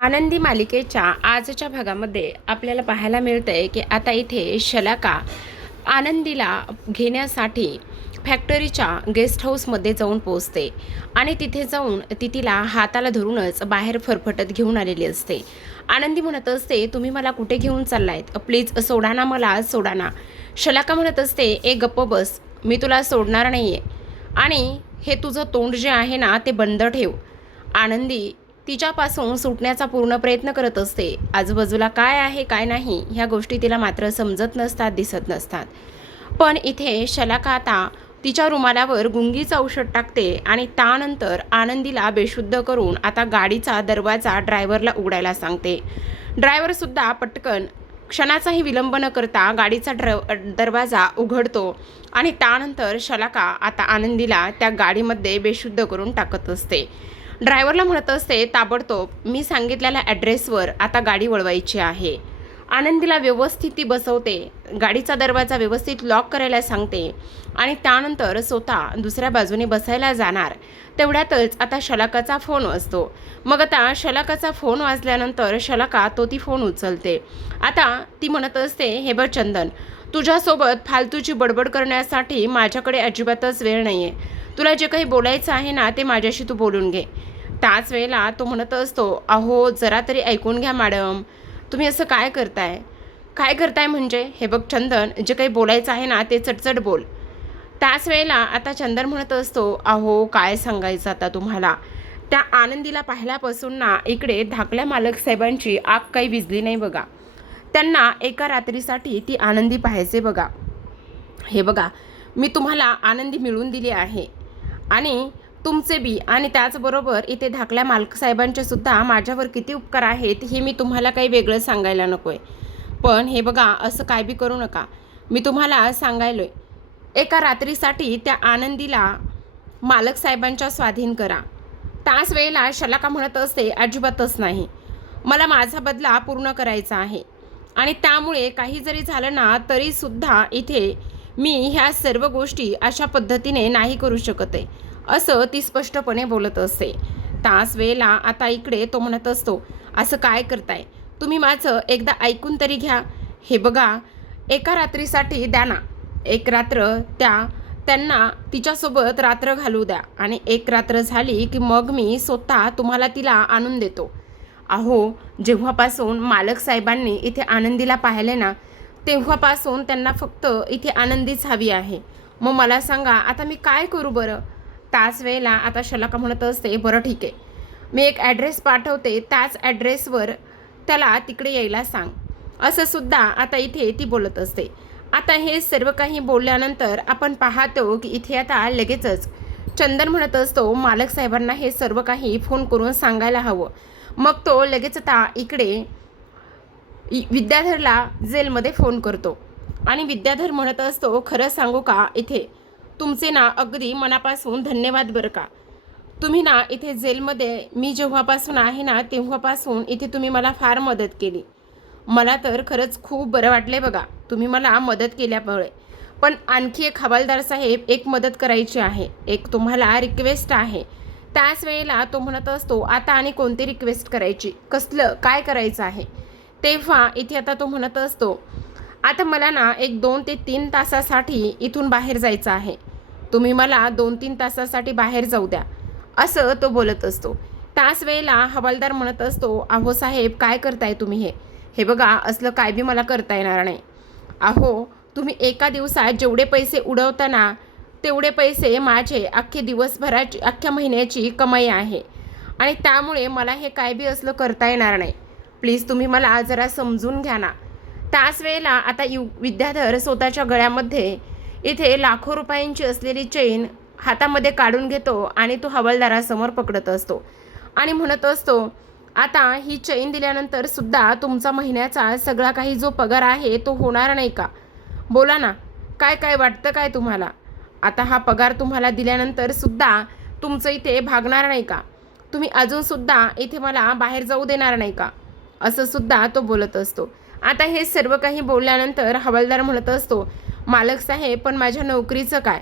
आनंदी मालिकेच्या आजच्या भागामध्ये आपल्याला पाहायला मिळतंय की आता इथे शलाका आनंदीला घेण्यासाठी फॅक्टरीच्या गेस्ट हाऊसमध्ये जाऊन पोहोचते आणि तिथे जाऊन ती तिला हाताला धरूनच बाहेर फरफटत घेऊन आलेली असते. आनंदी म्हणत असते, तुम्ही मला कुठे घेऊन चाललायत? प्लीज सोडा ना, मला सोडा ना. शलाका म्हणत असते, ए गप्प बस, मी तुला सोडणार नाहीये आणि हे तुझं तोंड जे आहे ना ते बंद ठेव. आनंदी तिच्यापासून सुटण्याचा पूर्ण प्रयत्न करत असते. आजूबाजूला काय आहे काय नाही ह्या गोष्टी तिला मात्र समजत नसतात, दिसत नसतात. पण इथे शलाका आता तिच्या रुमालावर गुंगीचं औषध टाकते आणि त्यानंतर आनंदीला बेशुद्ध करून आता गाडीचा दरवाजा ड्रायव्हरला उघडायला सांगते. ड्रायव्हरसुद्धा पटकन क्षणाचाही विलंब न करता गाडीचा दरवाजा उघडतो आणि त्यानंतर शलाका आता आनंदीला त्या गाडीमध्ये बेशुद्ध करून टाकत असते. ड्रायव्हरला म्हणत असते, ताबडतोब मी सांगितलेल्या ॲड्रेसवर आता गाडी वळवायची आहे. आनंदीला व्यवस्थित ती बसवते, गाडीचा दरवाजा व्यवस्थित लॉक करायला सांगते आणि त्यानंतर स्वतः दुसऱ्या बाजूने बसायला जाणार. तेवढ्यातच आता शलाकाचा फोन वाजतो. मग आता शलाकाचा फोन वाजल्यानंतर शलाका ती फोन उचलते. आता ती म्हणत असते, हे बघ चंदन, तुझ्यासोबत फालतूची बडबड करण्यासाठी माझ्याकडे अजिबातच वेळ नाही आहे. तुला जे काही बोलायचं आहे ना ते माझ्याशी तू बोलून घे. त्याच वेळेला तो म्हणत असतो, अहो जरा तरी ऐकून घ्या मॅडम, तुम्ही असं काय करताय? काय करताय म्हणजे? हे बघ चंदन, जे काही बोलायचं आहे ना ते चटचट बोल. त्याच वेळेला आता चंदन म्हणत असतो, अहो काय सांगायचं आता तुम्हाला, त्या आनंदीला पाहिल्यापासून ना इकडे धाकल्या मालक साहेबांची आग काही विझली नाही बघा. त्यांना एका रात्रीसाठी ती आनंदी पाहायचे बघा. हे बघा, मी तुम्हाला आनंदी मिळवून दिली आहे आणि तुमचे बी आणि त्याचबरोबर इथे धाकल्या मालक साहेबांचे सुद्धा माझ्यावर किती उपकार आहेत हे मी तुम्हाला काही वेगळं सांगायला नको आहे. पण हे बघा, असं काय बी करू नका. मी तुम्हाला सांगायलो आहे, एका रात्रीसाठी त्या आनंदीला मालक साहेबांच्या स्वाधीन करा. त्याच वेळेला शलाका म्हणत असते, अजिबातच नाही, मला माझा बदला पूर्ण करायचा आहे आणि त्यामुळे काही जरी झालं ना तरीसुद्धा इथे मी ह्या सर्व गोष्टी अशा पद्धतीने नाही करू शकत आहे, असं ती स्पष्टपणे बोलत असते. त्याच वेळेला आता इकडे तो म्हणत असतो, असं काय करताय तुम्ही, माझं एकदा ऐकून तरी घ्या. हे बघा, एका रात्रीसाठी द्या ना, एक रात्र त्यांना तिच्यासोबत रात्र घालू द्या आणि एक रात्र झाली की मग मी स्वतः तुम्हाला तिला आणून देतो. अहो, जेव्हापासून मालक साहेबांनी इथे आनंदीला पाहिले ना तेव्हापासून त्यांना फक्त इथे आनंदीच हवी आहे. मग मला सांगा आता मी काय करू बरं? त्याच वेळेला आता शलाका म्हणत असते, बरं ठीक आहे, मी एक ॲड्रेस पाठवते, त्याच ॲड्रेसवर त्याला तिकडे यायला सांग. असं सुद्धा आता इथे ती बोलत असते. आता हे सर्व काही बोलल्यानंतर आपण पाहतो की इथे आता लगेचच चंदन म्हणत असतो, मालक साहेबांना हे सर्व काही फोन करून सांगायला हवं. मग तो लगेच आता इकडे विद्याधरला जेलमध्ये फोन करतो आणि विद्याधर म्हणत असतो, खरं सांगू का, इथे तुमचे ना अगदी मनापासून धन्यवाद बरं का. तुम्ही ना इथे जेलमध्ये मी जेव्हापासून आहे ना तेव्हापासून इथे तुम्ही मला फार मदत केली. मला तर खरंच खूप बरं वाटले बघा तुम्ही मला मदत केल्यामुळे. पण आणखी एक हवालदार साहेब, एक मदत करायची आहे, एक तुम्हाला रिक्वेस्ट आहे. त्याच वेळेला तो म्हणत असतो, आता आणि कोणती रिक्वेस्ट करायची, कसलं काय करायचं आहे? तेव्हा इथे आता तो म्हणत असतो, आता मला ना एक 2 ते 3 तासासाठी इथून बाहेर जायचं आहे, तुम्ही मला 2-3 तासासाठी बाहेर जाऊ द्या, असं तो बोलत असतो. त्याच वेळेला हवालदार म्हणत असतो, अहो साहेब काय करताय तुम्ही हे? हे बघा, असलं काय बी मला करता येणार नाही. अहो, तुम्ही एका दिवसात जेवढे पैसे उडवता ना तेवढे पैसे माझे अख्खे दिवसभराची अख्ख्या महिन्याची कमाई आहे आणि त्यामुळे मला हे काय बी असलं करता येणार नाही. प्लीज तुम्ही मला जरा समजून घ्या ना. त्याच वेळेला आता विद्याधर स्वतःच्या गळ्यामध्ये इथे लाखो रुपयांची असलेली चेन हातामध्ये काढून घेतो आणि तो हवालदारासमोर पकडत असतो आणि म्हणत असतो, आता ही चेन दिल्यानंतर सुद्धा तुमचा महिन्याचा सगळा काही जो पगार आहे तो होणार नाही का? बोला ना, काय काय वाटतं काय तुम्हाला? आता हा पगार तुम्हाला दिल्यानंतर सुद्धा तुमचं इथे भागणार नाही का? तुम्ही अजूनसुद्धा इथे मला बाहेर जाऊ देणार नाही का? असं सुद्धा तो बोलत असतो. आता हे सर्व काही बोलल्यानंतर हवालदार म्हणत असतो, मालक साहेब पण माझ्या नोकरीचं काय?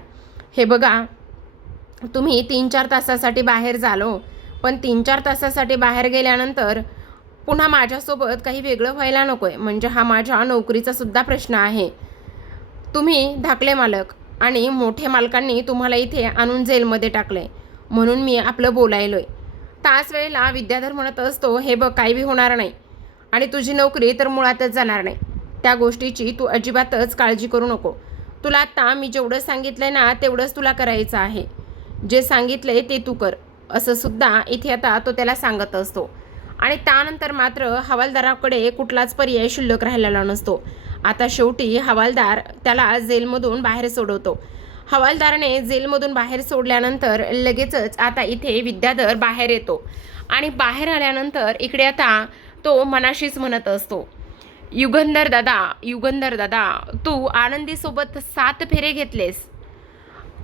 हे बघा, तुम्ही 3-4 तासासाठी बाहेर झालो, पण 3-4 तासासाठी बाहेर गेल्यानंतर पुन्हा माझ्यासोबत काही वेगळं व्हायला नको आहे, म्हणजे हा माझ्या नोकरीचा सुद्धा प्रश्न आहे. तुम्ही धाकले मालक आणि मोठे मालकांनी तुम्हाला इथे आणून जेलमध्ये टाकले, म्हणून मी आपलं बोलायलोय. त्याच वेळेला विद्याधर म्हणत असतो, हे बघ काही बी होणार नाही आणि तुझी नोकरी तर मुळातच जाणार नाही. त्या गोष्टीची तू अजिबातच काळजी करू नको. तुला आत्ता मी जेवढं सांगितलंय ना तेवढंच तुला करायचं आहे. जे सांगितलंय ते तू कर, असं सुद्धा इथे आता तो त्याला सांगत असतो. आणि त्यानंतर मात्र हवालदाराकडे कुठलाच पर्याय शिल्लक राहिलेला नसतो. आता शेवटी हवालदार त्याला जेलमधून बाहेर सोडवतो. हवालदाराने जेलमधून बाहेर सोडल्यानंतर लगेचच आता इथे विद्याधर बाहेर येतो आणि बाहेर आल्यानंतर इकडे आता तो मनाशीच म्हणत असतो, युगंधर दादा, तू आनंदीसोबत 7 फेरे घेतलेस,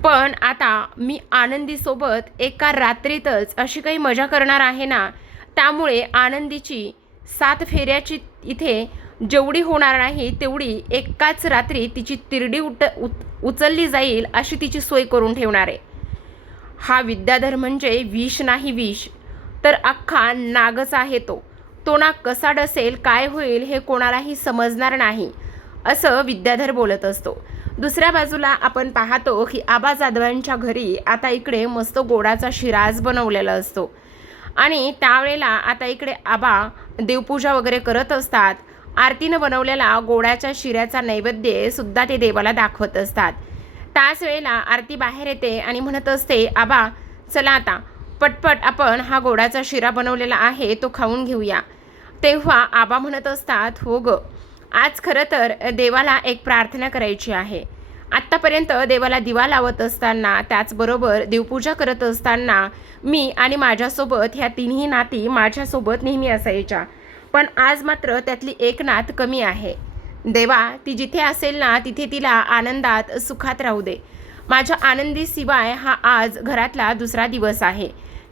पण आता मी आनंदीसोबत एका रात्रीतच अशी काही मजा करणार आहे ना, त्यामुळे आनंदीची 7 फेऱ्याची इथे जेवढी होणार नाही तेवढी एकाच रात्री तिची तिरडी उचलली जाईल अशी तिची सोय करून ठेवणार आहे. हा विद्याधर म्हणजे विष नाही विष, तर अख्खा नागच आहे तो. तो नाग कसा डसेल, काय होईल हे कोणालाही समजणार नाही, असं विद्याधर बोलत असतो. दुसऱ्या बाजूला आपण पाहतो की आबा जाधवांच्या घरी आता इकडे मस्त गोडाचा शिराज बनवलेला असतो आणि त्यावेळेला आता इकडे आबा देवपूजा वगैरे करत असतात. आरतीनं बनवलेला गोडाच्या शिऱ्याचा नैवेद्य सुद्धा ते देवाला दाखवत असतात. त्याच वेळेला आरती बाहेर येते आणि म्हणत असते, आबा चला आता पटपट आपण हा गोडाचा शिरा बनवलेला आहे तो खाऊन घेऊया. तेव्हा आबा म्हणत असतात, हो ग, आज खरं तर देवाला एक प्रार्थना करायची आहे. आत्तापर्यंत देवाला दिवा लावत असताना, त्याचबरोबर देवपूजा करत असताना मी आणि माझ्यासोबत ह्या तिन्ही नाती माझ्यासोबत नेहमी असायच्या, पण आज मात्र त्यातली एक नात कमी आहे. देवा, ती जिथे असेल ना तिथे तिला आनंदात सुखात राहू दे. माझ्या आनंदीशिवाय हा आज घरातला दुसरा दिवस आहे,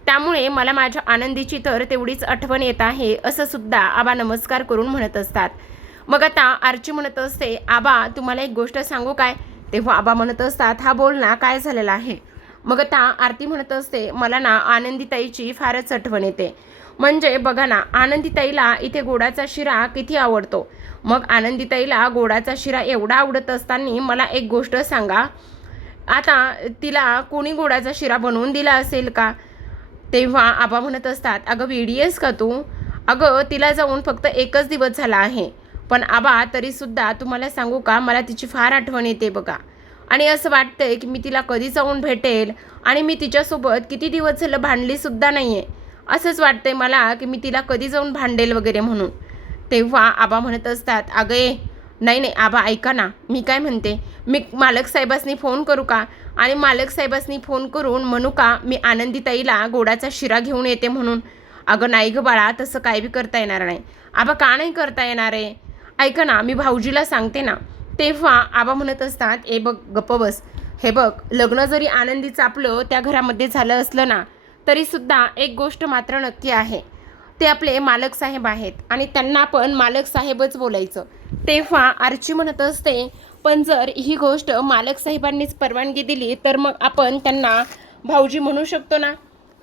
त्यामुळे मला माझ्या आनंदीची तर तेवढीच आठवण येत आहे, असं सुद्धा आबा नमस्कार करून म्हणत असतात. मग आता आरची म्हणत असते, आबा तुम्हाला एक गोष्ट सांगू काय? तेव्हा आबा म्हणत असतात, हा बोल ना, काय झालेलं आहे? मग आता आरती म्हणत असते, मला ना आनंदीताईची फारच आठवण येते. म्हणजे बघा ना, आनंदीताईला इथे गोडाचा शिरा किती आवडतो. मग आनंदीताईला गोडाचा शिरा एवढा आवडत असताना मला एक गोष्ट सांगा, आता तिला कोणी गोडाचा शिरा बनवून दिला असेल का? तेव्हा आबा म्हणत असतात, अगं वेडी आहेस का तू? अगं तिला जाऊन फक्त 1च दिवस झाला आहे, पण आबा तरीसुद्धा तुम्हाला सांगू का, मला तिची फार आठवण येते बघा. आणि असं वाटतंय की मी तिला कधी जाऊन भेटेल आणि मी तिच्यासोबत किती दिवस झालं भांडलीसुद्धा नाही आहे. असंच वाटतंय मला की मी तिला कधी जाऊन भांडेल वगैरे म्हणून. तेव्हा आबा म्हणत असतात, अगं ये, नाही आबा ऐका ना, मी काय म्हणते, मी मालक साहेबांनी फोन करू का आणि मालक साहेबांनी फोन करून म्हणू का मी आनंदीताईला गोडाचा शिरा घेऊन येते म्हणून? अगं नाही गं बाळा, तसं काय बी करता येणार नाही. आबा का नाही करता येणार आहे? ऐका ना, मी भाऊजीला सांगते ना. तेव्हा आबा म्हणत असतात, ए बघ गप्प बस. हे बघ, लग्न जरी आनंदीचं आपलं त्या घरामध्ये झालं असलं ना तरीसुद्धा एक गोष्ट मात्र नक्की आहे, ते आपले मालक साहेब आहेत आणि त्यांना आपण मालक साहेबच बोलायचं. तेव्हा आरची म्हणत असते, पण जर ही गोष्ट मालक साहेबांनीच परवानगी दिली तर मग आपण त्यांना भाऊजी म्हणू शकतो ना?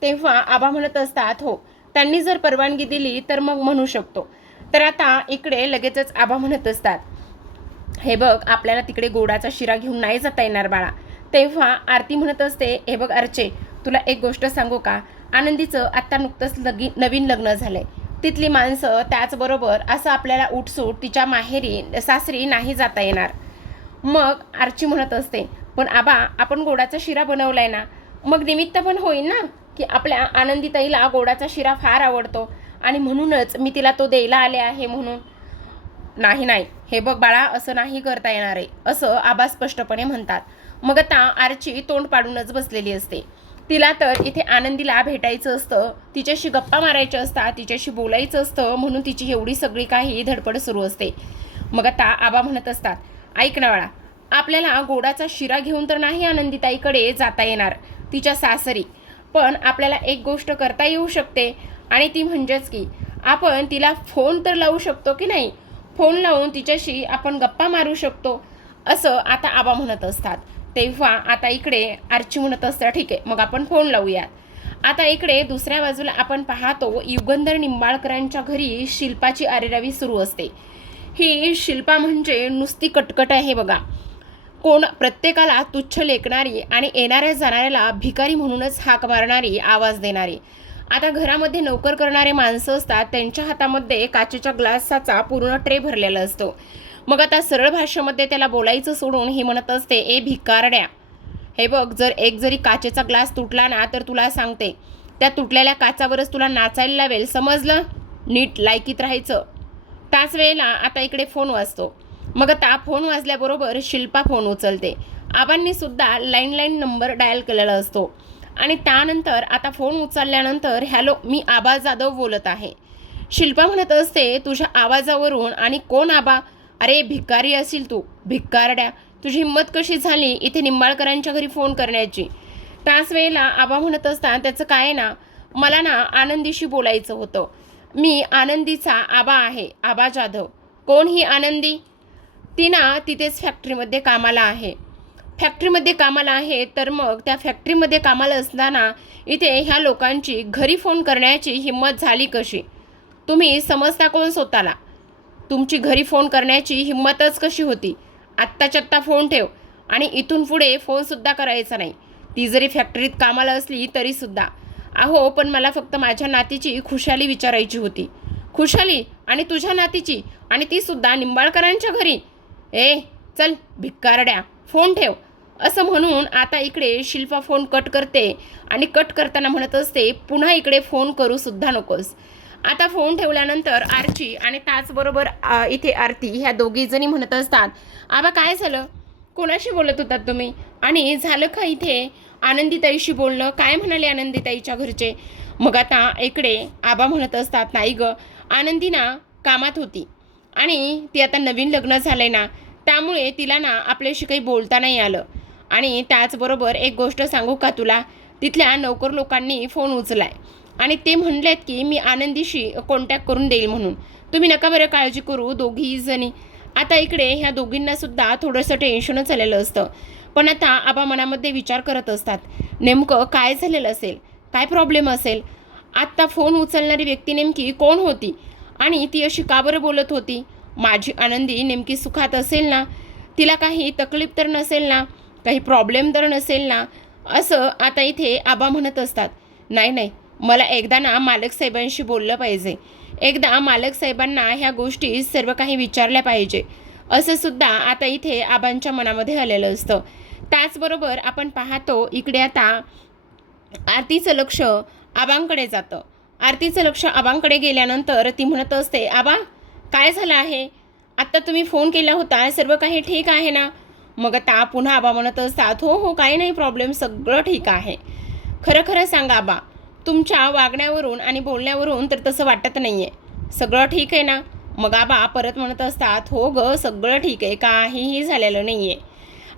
तेव्हा आबा म्हणत असतात, हो, त्यांनी जर परवानगी दिली तर मग म्हणू शकतो. तर आता इकडे लगेचच आबा म्हणत असतात, हे बघ, आपल्याला तिकडे गोडाचा शिरा घेऊन नाही जाता येणार बाळा. तेव्हा आरती म्हणत असते, हे बघ अर्चे, तुला एक गोष्ट सांगू का, आनंदीचं आत्ता नुकतंच नवीन लग्न झालंय. तिथली माणसं, त्याचबरोबर असं आपल्याला उठसूट तिच्या माहेरी सासरी नाही जाता येणार. मग आरची म्हणत असते, पण आबा आपण गोडाचा शिरा बनवलाय ना, मग निमित्त पण होईल ना की आपल्या आनंदीताईला गोडाचा शिरा फार आवडतो आणि म्हणूनच मी तिला तो द्यायला आले आहे म्हणून. नाही, हे बघ बाळा, असं नाही करता येणार आहे, असं आबा स्पष्टपणे म्हणतात. मग आता आरची तोंड पाडूनच बसलेली असते. तिला तर इथे आनंदीला भेटायचं असतं, तिच्याशी गप्पा मारायच्या असतात, तिच्याशी बोलायचं असतं, म्हणून तिची एवढी सगळी काही धडपड सुरू असते. मग आता आबा म्हणत असतात, ऐक ना बाळा, आपल्याला गोडाचा शिरा घेऊन तर नाही आनंदीताईकडे जाता येणार तिच्या सासरी, पण आपल्याला एक गोष्ट करता येऊ शकते आणि ती म्हणजेच की आपण तिला फोन तर लावू शकतो की नाही, फोन लावून तिच्याशी आपण गप्पा मारू शकतो, असं आता आबा म्हणत असतात. तेव्हा आता इकडे आरची म्हणत असतात, ठीक आहे, मग आपण फोन लावूयात. आता इकडे दुसऱ्या बाजूला आपण पाहतो युगंधर निंबाळकरांच्या घरी शिल्पाची आरेरावी सुरू असते. ही शिल्पा म्हणजे नुसती कटकट आहे बघा. प्रत्येकाला तुच्छ लेखणारी आणि येणाऱ्या जाणाऱ्याला भिकारी म्हणूनच हाक मारणारी, आवाज देणारी. आता घरामध्ये नोकर करणारे माणसं असतात, त्यांच्या हातामध्ये काचेच्या ग्लासाचा पूर्ण ट्रे भरलेला असतो. मग आता सरळ भाषेमध्ये त्याला बोलायचं सोडून ही म्हणत असते, ए भिकारड्या, हे बघ, जरी काचेचा ग्लास तुटला ना तर तुला सांगते त्या तुटलेल्या काचावरच तुला नाचायला लावेल, समजलं? नीट लायकीत राहायचं. त्याच वेळेला आता इकडे फोन वाजतो. मग आता फोन वाजल्याबरोबर शिल्पा फोन उचलते. आबांनी सुद्धा लँडलाईन नंबर डायल केलेला असतो आणि त्यानंतर आता फोन उचलल्यानंतर, हॅलो, मी आबा जाधव बोलत आहे. शिल्पा म्हणत असते, तुझ्या आवाजावरून, आणि कोण आबा? अरे भिकारी असेल तू, भिकारड्या, तुझी हिंमत कशी झाली इथे निंबाळकरांच्या घरी फोन करण्याची? त्याच वेळेला आबा म्हणत असतात, त्याचं काय ना, मला ना आनंदीशी बोलायचं होतं. मी आनंदीचा आबा आहे, आबा जाधव. कोण ही आनंदी? ती ना तिथेच फॅक्टरीमध्ये कामाला आहे. फॅक्टरीमध्ये कामाला आहे तर मग त्या फॅक्टरीमध्ये कामाला असताना इथे ह्या लोकांची घरी फोन करण्याची हिंमत झाली कशी? तुम्ही समजता कोण स्वतःला? तुमची घरी फोन करण्याची हिंमतच कशी होती? आत्ताच्या आत्ता फोन ठेव आणि इथून पुढे फोनसुद्धा करायचा नाही. ती जरी फॅक्टरीत कामाला असली तरीसुद्धा. अहो, पण मला फक्त माझ्या नातीची खुशाली विचारायची होती. खुशाली? आणि तुझ्या नातीची? आणि तीसुद्धा निंबाळकरांच्या घरी? ए चल भिकारड्या, फोन ठेव. असं म्हणून आता इकडे शिल्पा फोन कट करते आणि कट करताना म्हणत असते, पुन्हा इकडे फोन करूसुद्धा नकोस. आता फोन ठेवल्यानंतर आरची आणि त्याचबरोबर इथे आरती ह्या दोघीजणी म्हणत असतात, आबा काय झालं? कोणाशी बोलत होतात तुम्ही? आणि झालं का इथे आनंदीताईशी बोलणं? काय म्हणाले आनंदीताईच्या घरचे? मग आता इकडे आबा म्हणत असतात, नाही गं, आनंदी ना कामात होती आणि ती आता नवीन लग्न झालंय ना, त्यामुळे तिला ना आपल्याशी काही बोलता नाही आलं. आणि त्याचबरोबर एक गोष्ट सांगू का तुला? तिथल्या नोकर लोकांनी फोन उचलाय आणि ते म्हणलेत की मी आनंदीशी कॉन्टॅक्ट करून देईल म्हणून. तुम्ही नका बरं काळजी करू दोघी जणी. आता इकडे ह्या दोघींनासुद्धा थोडंसं टेन्शनच आलेलं असतं. पण आता आबा मनामध्ये विचार करत असतात, नेमकं काय झालेलं असेल, काय प्रॉब्लेम असेल? आत्ता फोन उचलणारी व्यक्ती नेमकी कोण होती आणि ती अशी का बरं बोलत होती? माझी आनंदी नेमकी सुखात असेल ना? तिला काही तकलीफ तर नसेल ना? काही प्रॉब्लेम तर नसेल ना? असं आता इथे आबा म्हणत असतात. नाही, मला एकदा ना मालक साहेबांशी बोललं पाहिजे. एकदा मालक साहेबांना ह्या गोष्टी सर्व काही विचारल्या पाहिजे, असं सुद्धा आता इथे आबांच्या मनामध्ये आलेलं असतं. त्याचबरोबर आपण पाहतो इकडे आता आरतीचं लक्ष आबांकडे जातं. आरतीचं लक्ष आबांकडे गेल्यानंतर ती म्हणत असते, आबा काय झालं आहे? आत्ता तुम्ही फोन केला होता, सर्व काही ठीक आहे ना? मग आता पुन्हा आबा म्हणत असतात, हो काही नाही प्रॉब्लेम, सगळं ठीक आहे. खरं सांगा आबा, तुमच्या वागण्यावरून आणि बोलण्यावरून तर तसं वाटत नाही आहे. सगळं ठीक आहे ना? मग आबा परत म्हणत असतात, हो गं, सगळं ठीक आहे, काहीही झालेलं नाही आहे.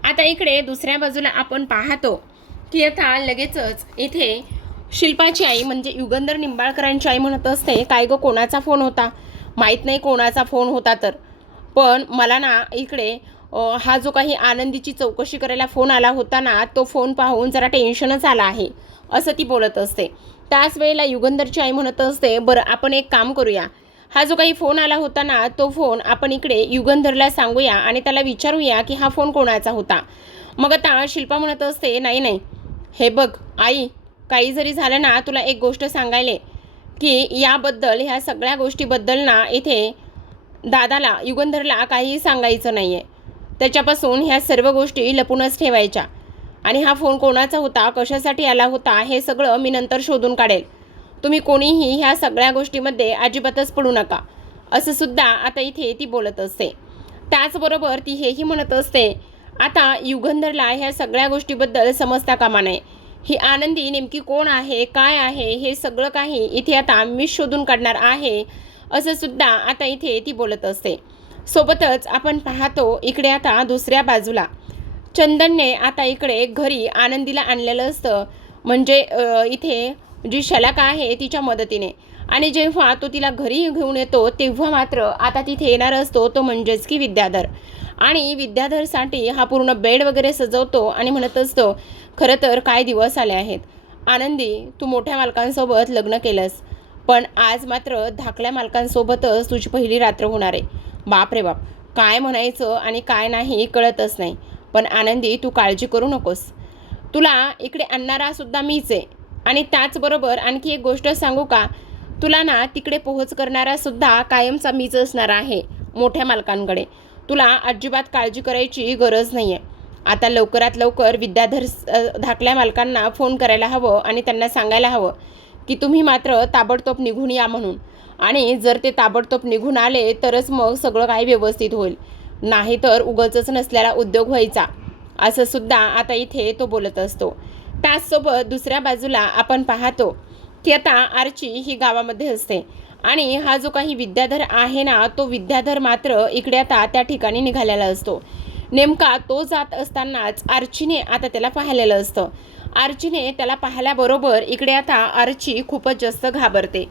आता इकडे दुसऱ्या बाजूला आपण पाहतो की आता लगेचच इथे शिल्पाची आई म्हणजे युगंधर निंबाळकरांची आई म्हणत असते, काय गं, कोणाचा फोन होता? माहीत नाही कोणाचा फोन होता तर, पण मला ना इकडे हा जो काही आनंदीची चौकशी करायला फोन आला होता ना, तो फोन पाहून जरा टेन्शनच आला आहे, असं ती बोलत असते. त्याच वेळेला युगंधरची आई म्हणत असते, बरं आपण एक काम करूया, हा जो काही फोन आला होता ना, तो फोन आपण इकडे युगंधरला सांगूया आणि त्याला विचारूया की हा फोन कोणाचा होता. मग आता शिल्पा म्हणत असते, नाही, हे बघ आई, काही जरी झालं ना, तुला एक गोष्ट सांगायले की याबद्दल, ह्या सगळ्या गोष्टीबद्दल ना इथे दादाला, युगंधरला काहीही सांगायचं नाही आहे. त्याच्यापासून ह्या सर्व गोष्टी लपूनच ठेवायच्या आणि हा फोन कोणाचा होता, कशासाठी आला होता, हे सगळं मी नंतर शोधून काढेल. तुम्ही कोणीही ह्या सगळ्या गोष्टीमध्ये अजिबातच पडू नका, असं सुद्धा आता इथे ती बोलत असते. त्याचबरोबर ती हेही म्हणत असते, आता युगंधरला ह्या सगळ्या गोष्टीबद्दल समजता कामा नये. ही आनंदी नेमकी कोण आहे, काय आहे, हे सगळं काही इथे आता मी शोधून काढणार आहे, असं सुद्धा आता इथे ती बोलत असते. सोबतच आपण पाहतो इकडे आता दुसऱ्या बाजूला चंदनने आता इकडे घरी आनंदीला आणलेलं असतं, म्हणजे इथे जी शलाका आहे तिच्या मदतीने. आणि जेव्हा तो तिला घरी घेऊन येतो तेव्हा मात्र आता तिथे येणार असतो तो म्हणजेच की विद्याधर. आणि विद्याधरसाठी हा पूर्ण बेड वगैरे सजवतो आणि म्हणत असतो, खरं तर काय दिवस आले आहेत, आनंदी, तू मोठ्या मालकांसोबत लग्न केलंस, पण आज मात्र धाकल्या मालकांसोबतच तुझी पहिली रात्र होणार आहे. बाप रे बाप, काय म्हणायचं आणि काय नाही कळतच नाही. पण आनंदी, तू काळजी करू नकोस. तुला इकडे आणणारा सुद्धा मीच आहे. आणि त्याचबरोबर आणखी एक गोष्ट सांगू का, तुला ना तिकडे पोहोच करणारा सुद्धा कायमचा मीच असणार आहे मोठ्या मालकांकडे. तुला अजिबात काळजी करायची गरज नाही आहे. आता लवकरात लवकर विद्याधर धाकल्या मालकांना फोन करायला हवं आणि त्यांना सांगायला हवं की तुम्ही मात्र ताबडतोब निघून या म्हणून. आणि जर ते ताबडतोब निघून आले तरच मग सगळं काही व्यवस्थित होईल, नाहीतर उगाचच नसलेला उद्योग व्हायचा, असं सुद्धा आता इथे तो बोलत असतो. त्याचसोबत दुसऱ्या बाजूला आपण पाहतो की आता आर्ची ही गावामध्ये असते आणि हा जो काही विद्याधर आहे ना, तो विद्याधर मात्र इकडे आता त्या ठिकाणी निघालेला असतो. नेमका तो जात असतानाच आर्चीने आता त्याला पाहिलेलं असतं. आर्चीने त्याला पाहिल्याबरोबर इकडे आता आर्ची खूपच जास्त घाबरते.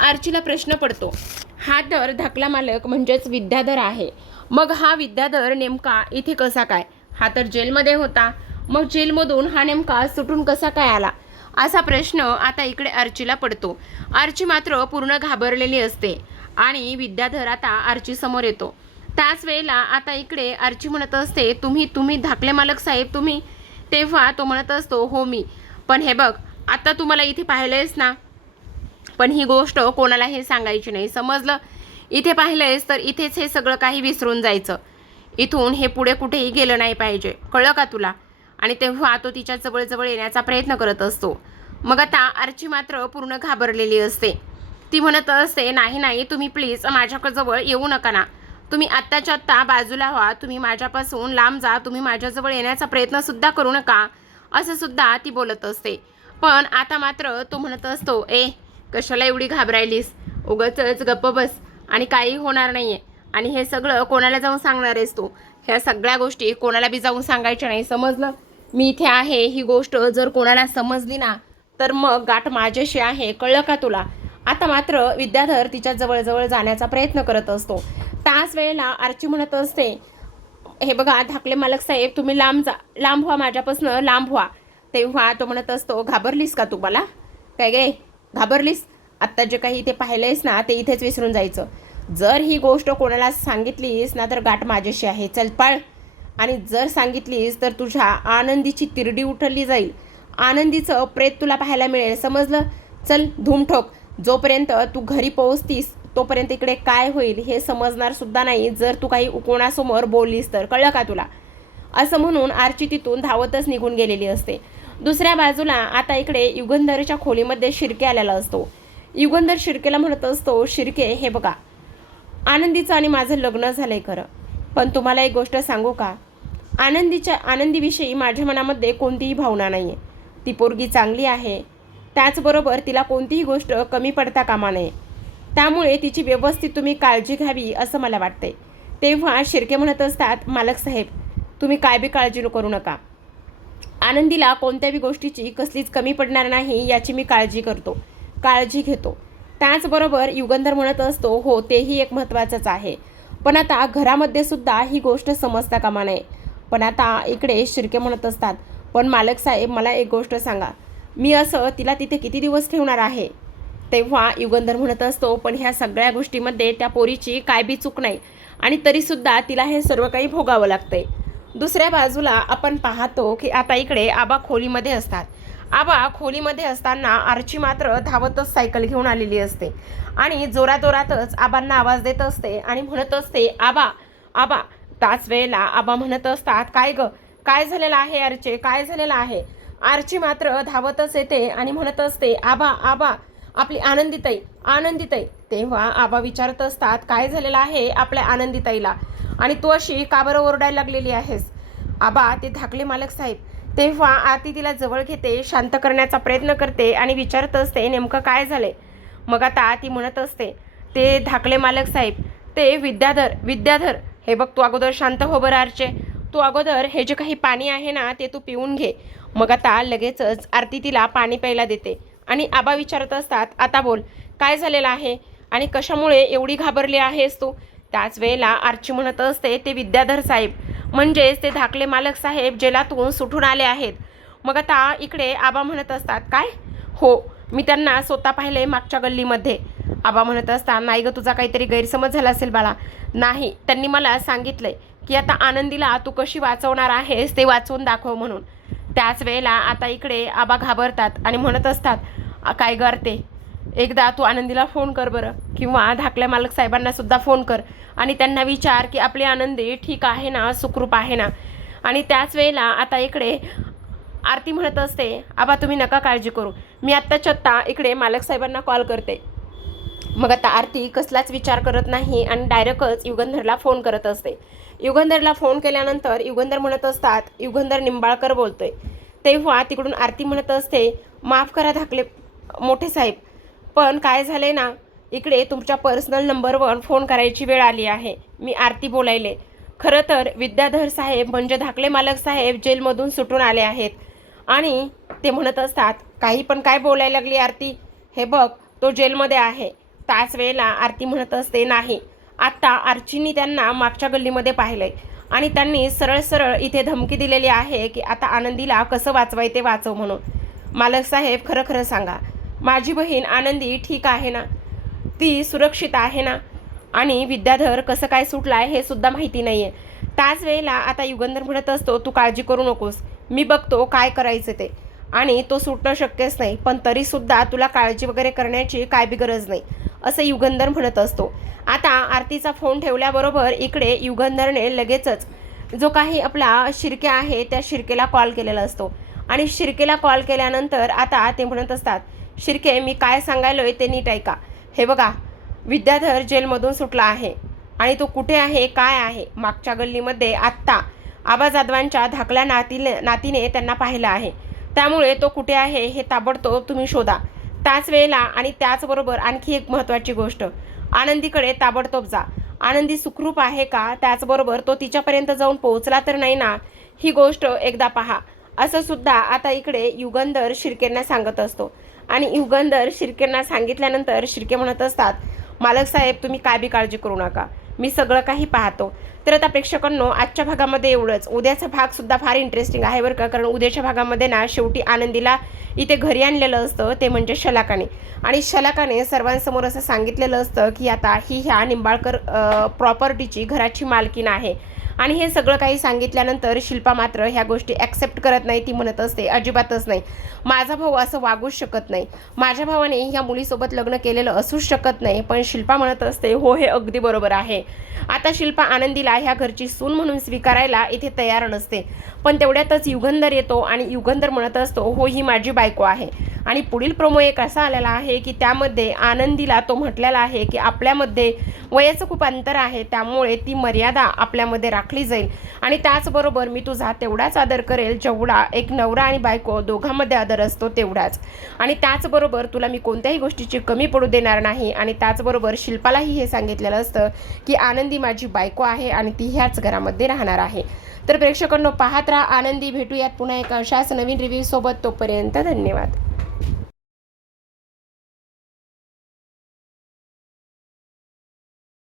आर्चीला प्रश्न पडतो, हा तर धाकला मालक म्हणजेच विद्याधर आहे, मग हा विद्याधर नेमका इथे कसा काय? हा तर जेलमध्ये होता, मग जेलमधून हा नेमका सुटून कसा काय आला? असा प्रश्न आता इकडे आर्चीला पडतो. आर्ची मात्र पूर्ण घाबरलेली असते आणि विद्याधर आता आर्ची समोर येतो. त्याच वेळेला आता इकडे आर्ची म्हणत असते, तुम्ही धाकले मालक साहेब तुम्ही? तेव्हा तो म्हणत असतो, हो मी. पण हे बघ, आता तू मला इथे पाहिलंयस ना, पण ही गोष्ट कोणालाही सांगायची नाही, समजलं? इथे पाहिलंयस तर इथेच हे सगळं काही विसरून जायचं. इथून हे पुढे कुठेही गेलं नाही पाहिजे, कळलं का तुला? आणि तेव्हा तो तिच्या जवळ येण्याचा प्रयत्न करत असतो. मग आता आर्ची मात्र पूर्ण घाबरलेली असते. ती म्हणत असते, नाही तुम्ही प्लीज माझ्याजवळ येऊ नका ना, तुम्ही आत्ताच्या आत्ता बाजूला व्हा, तुम्ही माझ्यापासून लांब जा, तुम्ही माझ्याजवळ येण्याचा प्रयत्नसुद्धा करू नका, असं सुद्धा ती बोलत असते. पण आता मात्र तो म्हणत असतो, कशाला एवढी घाबरायलीस, उगाचच गप्प बस आणि काही होणार नाही आहे. आणि हे सगळं कोणाला जाऊन सांगणार आहेस तू? ह्या सगळ्या गोष्टी कोणाला बी जाऊन सांगायच्या नाही, समजलं? मी इथे आहे ही गोष्ट जर कोणाला समजली ना तर मग गाठ माझ्याशी आहे, कळलं का तुला? आता मात्र विद्याधर तिच्या जवळ जाण्याचा प्रयत्न करत असतो. त्याच वेळेला आर्ची म्हणत असते, हे बघा धाकले मालक साहेब, तुम्ही लांब जा, लांब व्हा माझ्यापासून, लांब व्हा. तेव्हा तो म्हणत असतो, घाबरलीस का तू मला? काय गे घाबरलीस? आत्ता जे काही इथे पाहिलंयस ना ते इथेच विसरून जायचं. जर ही गोष्ट कोणाला सांगितलीस ना तर गाठ माझ्याशी आहे, चल पळ. आणि जर सांगितलीस तर तुझ्या आनंदीची तिरडी उठवली जाईल, आनंदीचं प्रेत तुला पाहायला मिळेल, समजलं? चल धूम ठोक. जोपर्यंत तू घरी पोहोचतीस तोपर्यंत इकडे काय होईल हे समजणार सुद्धा नाही जर तू काही कोणासमोर बोललीस तर, कळलं का तुला? असं म्हणून आर्ची तिथून धावतच निघून गेलेली असते. दुसऱ्या बाजूला आता इकडे युगंधरच्या खोलीमध्ये शिर्के आलेला असतो. युगंधर शिर्केला म्हणत असतो, शिर्के हे बघा, आनंदीचं आणि माझं लग्न झालंय खरं, पण तुम्हाला एक गोष्ट सांगू का, आनंदीविषयी माझ्या मनामध्ये कोणतीही भावना नाही आहे. ती पोरगी चांगली आहे, त्याचबरोबर तिला कोणतीही गोष्ट कमी पडता कामा नये, त्यामुळे तिची व्यवस्थित तुम्ही काळजी घ्यावी असं मला वाटते. तेव्हा शिर्के म्हणत असतात, मालक साहेब तुम्ही काय बी काळजी करू नका, आनंदीला कोणत्याही गोष्टीची कसलीच कमी पडणार नाही याची मी काळजी घेतो. त्याचबरोबर युगंधर म्हणत असतो, हो तेही एक महत्त्वाचंच आहे, पण आता घरामध्ये सुद्धा ही गोष्ट समजता कामा नये. पण आता इकडे शिर्के म्हणत असतात, पण मालक साहेब मला एक गोष्ट सांगा, मी असं तिला तिथे किती दिवस ठेवणार आहे? तेव्हा युगंधर म्हणत असतो, पण ह्या सगळ्या गोष्टीमध्ये त्या पोरीची काय बी चूक नाही आणि तरीसुद्धा तिला हे सर्व काही भोगावं लागतंय. दुसऱ्या बाजूला आपण पाहतो की आता इकडे आबा खोलीमध्ये असतात. आबा खोलीमध्ये असताना आर्ची मात्र धावतच सायकल घेऊन आलेली असते आणि जोरातच आबांना आवाज देत असते आणि म्हणत असते, आबा आबा. त्याच वेळेला आबा म्हणत असतात, काय ग, काय झालेलं आहे आर्चे, काय झालेलं आहे? आर्ची मात्र धावतच येते आणि म्हणत असते, आबा आबा, आपली आनंदीताई. तेव्हा आबा विचारत असतात, काय झालेलं आहे आपल्या आनंदीताईला आणि तू अशी का बरं ओरडायला लागलेली आहेस? आबा ते धाकले मालक साहेब. तेव्हा आरती तिला जवळ घेते, शांत करण्याचा प्रयत्न करते आणि विचारत असते, नेमकं काय झाले? मग आता ती म्हणत असते, ते धाकले मालक साहेब, ते विद्याधर हे बघ, तू अगोदर शांत हो बरं आरचे, तू अगोदर हे जे काही पाणी आहे ना ते तू पिऊन घे. मग आता लगेचच आरती तिला पाणी प्यायला देते आणि आबा विचारत असतात, आता बोल काय झालेलं आहे आणि कशामुळे एवढी घाबरली आहेस तू? त्याच वेळेला आर्ची म्हणत असते, ते विद्याधर साहेब म्हणजेच ते धाकले मालक साहेब जेलातून सुटून आले आहेत, मग आता इकडे आबा म्हणत असतात, काय हो मी त्यांना स्वतः पाहिले मागच्या गल्लीमध्ये. आबा म्हणत असतात, नाही ग तुझा काहीतरी गैरसमज झाला असेल बाळा. नाही, त्यांनी मला सांगितलंय की आता आनंदीला तू कशी वाचवणार आहेस ते वाचवून दाखव म्हणून. त्याच वेळेला आता इकडे आबा घाबरतात आणि म्हणत असतात, काय करते, एकदा तू आनंदीला फोन कर बरं, किंवा धाकल्या मालक साहेबांना सुद्धा फोन कर आणि त्यांना विचार की आपली आनंदी ठीक आहे ना, सुखरूप आहे ना. आणि त्याच वेळेला आता इकडे आरती म्हणत असते, आबा तुम्ही नका काळजी करू, मी आत्ताच्या आत्ता इकडे मालक साहेबांना कॉल करते. मग आता आरती कसलाच विचार करत नाही आणि डायरेक्टच युगंधरला फोन करत असते. युगंधरला फोन केल्यानंतर युगंधर म्हणत असतात, युगंधर निंबाळकर बोलतोय. तेव्हा तिकडून आरती म्हणत असते, माफ करा धाकले मोठे साहेब, पण काय झाले ना, इकडे तुमच्या पर्सनल नंबरवर फोन करायची वेळ आली आहे. मी आरती बोलायले. खरं तर विद्याधर साहेब म्हणजे धाकले मालक साहेब जेलमधून सुटून आले आहेत. आणि ते म्हणत असतात, काही पण काय बोलायला लागली आरती, हे बघ तो जेलमध्ये आहे. त्याच वेळेला आरती म्हणत असते, नाही, आत्ता आर्चीनी त्यांना मागच्या गल्लीमध्ये पाहिलंय आणि त्यांनी सरळ सरळ इथे धमकी दिलेली आहे की आता आनंदीला कसं वाचवाय ते वाचव म्हणून. मालक साहेब खरं खरं सांगा, माझी बहीण आनंदी ठीक आहे ना, ती सुरक्षित आहे ना, आणि विद्याधर कसं काय सुटलाय हे सुद्धा माहिती नाही आहे. त्याच वेळेला आता युगंधर म्हणत असतो, तू काळजी करू नकोस, मी बघतो काय करायचं ते, आणि तो सुटणं शक्यच नाही, पण तरीसुद्धा तुला काळजी वगैरे करण्याची काय बी गरज नाही, असं युगंधर म्हणत असतो. आता आरतीचा फोन ठेवल्याबरोबर इकडे युगंधरने लगेचच जो काही आपला शिर्के आहे त्या शिर्केला कॉल केलेला असतो. आणि शिर्केला कॉल केल्यानंतर आता ते म्हणत असतात, शिर्के मी काय सांगायलोय ते नीट ऐका. हे बघा, विद्याधर जेलमधून सुटला आहे आणि तो कुठे आहे काय आहे, मागच्या गल्लीमध्ये आत्ता आबा जाधवांच्या धाकल्या नातीने त्यांना पाहिलं आहे. त्यामुळे तो कुठे आहे हे ताबडतोब तुम्ही शोधा. त्याच वेळेला आणि त्याचबरोबर आणखी एक महत्त्वाची गोष्ट, आनंदीकडे ताबडतोब जा. आनंदी सुखरूप आहे का, त्याचबरोबर तो तिच्यापर्यंत जाऊन पोहोचला तर नाही ना, ही गोष्ट एकदा पहा, असं सुद्धा आता इकडे युगंधर शिर्केंना सांगत असतो. आणि युगंधर शिर्केंना सांगितल्यानंतर शिर्के म्हणत असतात, मालक साहेब तुम्ही काय बी काळजी करू नका, मी सगळं काही पाहतो. तर आता प्रेक्षकांनो, आजच्या भागामध्ये एवढंच. उद्याचा भागसुद्धा फार इंटरेस्टिंग आहे बरं का, कारण उद्याच्या भागामध्ये ना शेवटी आनंदीला इथे घरी आणलेलं असतं, ते म्हणजे शलाकाने. आणि शलाकाने सर्वांसमोर असं सांगितलेलं असतं की आता ही ह्या निंबाळकर प्रॉपर्टीची घराची मालकीण आहे. आणि हे सगळं काही सांगितल्यानंतर शिल्पा मात्र ह्या गोष्टी ॲक्सेप्ट करत नाही. ती म्हणत असते, अजिबातच नाही, माझा भाऊ असं वागूच शकत नाही, माझ्या भावाने ह्या मुलीसोबत लग्न केलेलं असूच शकत नाही. पण शिल्पा म्हणत असते, हो हे अगदी बरोबर आहे. आता शिल्पा आनंदीला ह्या घरची सून म्हणून स्वीकारायला इथे तयार नसते. पण तेवढ्यातच युगंधर येतो आणि युगंधर म्हणत असतो, हो ही माझी बायको आहे. आणि पुढील प्रोमो एक असा आलेला आहे की त्यामध्ये आनंदीला तो म्हटलेला आहे की आपल्यामध्ये वयाचं खूप अंतर आहे, त्यामुळे ती मर्यादा आपल्यामध्ये राखली जाईल. आणि त्याचबरोबर मी तुझा तेवढाच आदर करेल जेवढा एक नवरा आणि बायको दोघांमध्ये आदर असतो तेवढाच. आणि त्याचबरोबर तुला मी कोणत्याही गोष्टीची कमी पडू देणार नाही. आणि त्याचबरोबर शिल्पालाही हे सांगितलेलं असतं की आनंदी माझी बायको आहे आणि ती ह्याच घरामध्ये राहणार आहे. तर प्रेक्षकांनो, पाहत राहा आनंदी. भेटूयात पुन्हा एका अशाच नवीन रिव्ह्यू सोबत. तोपर्यंत धन्यवाद.